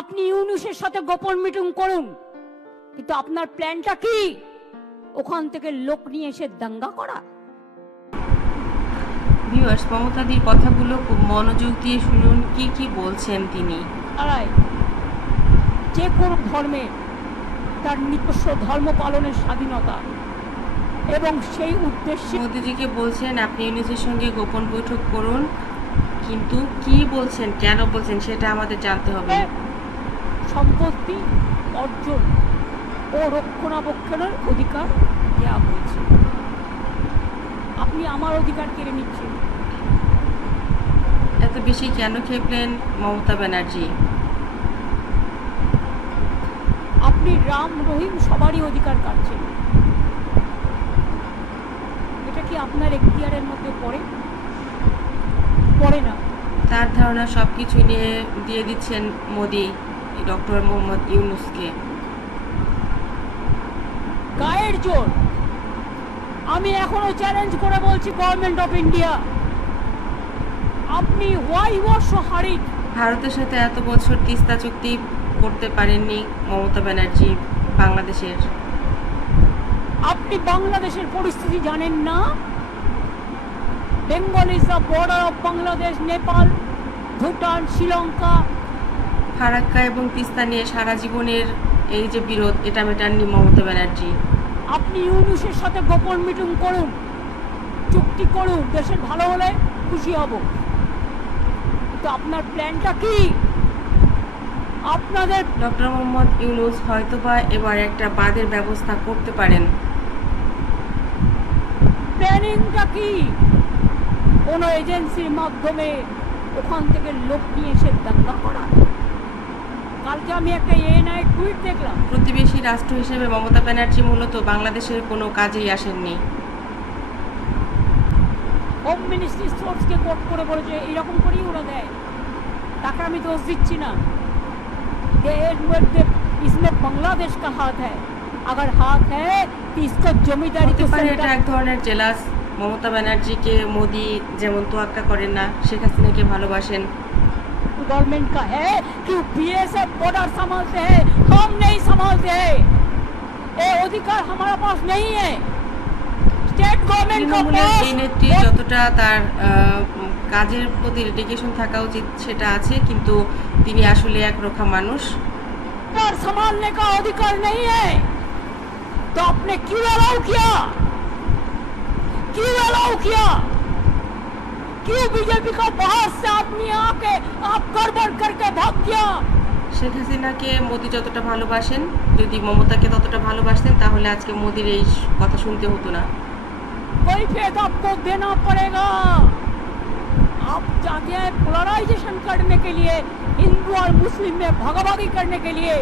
আপনি ইউনুসের সাথে গোপন মিটিং করুন। কিন্তু আপনার প্ল্যানটা কি? ওখান থেকে লোক নিয়ে এসে দাঙ্গা করা। ভিউয়ার্স মমতাদির কথাগুলো খুব মনোযোগ দিয়ে শুনুন কি কি বলছেন তিনি? যে কোনো ধর্মে তার নিজস্ব ধর্ম পালনের স্বাধীনতা এবং সেই উদ্দেশ্যে মোদিজিকে বলছেন আপনি ইউনুসের সঙ্গে গোপন বৈঠক করুন। কিন্তু কি বলছেন কেন বলছেন সেটা আমাদের জানতে হবে। সম্পত্তি অর্জন ও রক্ষণাবেক্ষণের অধিকার দেওয়া হয়েছে। আপনি আমার অধিকার কেড়ে নিচ্ছেন। এত বেশি কেন খেপলেন মমতা ব্যানার্জি? আপনি রাম রহিম সবারই অধিকার কাটছেন। কি আপনার এখতিয়ারের মধ্যে পড়ে? পড়ে না। তার ধারণা সব কিছু নিয়ে দিয়ে দিচ্ছেন মোদি ডক্টর মোহাম্মদ ইউনুসকে। গায়ের জোর। আমি এখনও চ্যালেঞ্জ করে বলছি গভর্নমেন্ট অফ ইন্ডিয়া আপনি ওয়াই ওয়াশ হারিট ভারতের সাথে এত বছর তিস্তা চুক্তি করতে পারেননি মমতা ব্যানার্জি বাংলাদেশের। আপনি বাংলাদেশের পরিস্থিতি জানেন না? Bengal is the border of Bangladesh Nepal Bhutan Sri Lanka Farakka এবং তিস্তা নিয়ে সারা জীবনের এই যে বিরোধ এটা মেটাননি মমতা ব্যানার্জি। আপনি ইউনুসের সাথে গোপন মিটিং করুন চুক্তি করুন দেশের ভালো হলে খুশি হব। কিন্তু আপনার প্ল্যানটা কি? আপনাদের ডক্টর মোহাম্মদ ইউনুস হয়তোবা এবার একটা বাদের ব্যবস্থা করতে পারেন। প্ল্যানিংটা কি? কোনো এজেন্সির মাধ্যমে ওখান থেকে লোক নিয়ে এসে দেখা করা। কালকে আমি একটা এএনআই টুইট দেখলাম। প্রতিবেশী রাষ্ট্র হিসেবে মমতা ব্যানার্জি মূলত বাংলাদেশের কোনো কাজেই আসেননি। হোম মিনিস্ট্রি সোর্সকে কোট করে বলেছে এইরকম করেই ওরা দেয়। তাকে আমি দোষ দিচ্ছি না। এর মধ্যে ইসমে বাংলাদেশ কা হাত হ্যায় अगर हाथ है तो इसका जमींदारी হতে तो পারে এটা सेंटर এক ধরনের জেলাস মমতা ব্যানার্জিকে মোদি যেমন তোয়াক্কা করেন না শেখ হাসিনাকে ভালোবাসেন गवर्नमेंट का है कि बीएसएफ बॉर्डर संभालते हैं हम नहीं संभालते हैं ये अधिकार हमारा पास नहीं है स्टेट गवर्नमेंट का তৃণমূলের पास এই নেত্রী যতটা তার আহ, উম, কাজের প্রতি ডেডিকেশন থাকা উচিত সেটা আছে কিন্তু তিনি আসলে এক রোখা মানুষ बॉर्डर संभालने का अधिकार नहीं है तो आपने क्यों अलाउ किया क्यों अलाउ किया क्यों बीजेपी का बाहर से आदमी आके आप गड़बड़ करके भाग गया শেখ হাসিনাকে মোদি যতটা ভালোবাসেন যদি মমতাকে ততটা ভালোবাসতেন তাহলে আজকে মোদির এই কথা শুনতে হতো না कैफियत आपको देना पड़ेगा आप चाहते हैं पोलराइजेशन करने के लिए हिंदू और मुस्लिम में भागाभागी करने के लिए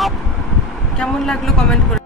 आप কেমন লাগলো কমেন্ট করে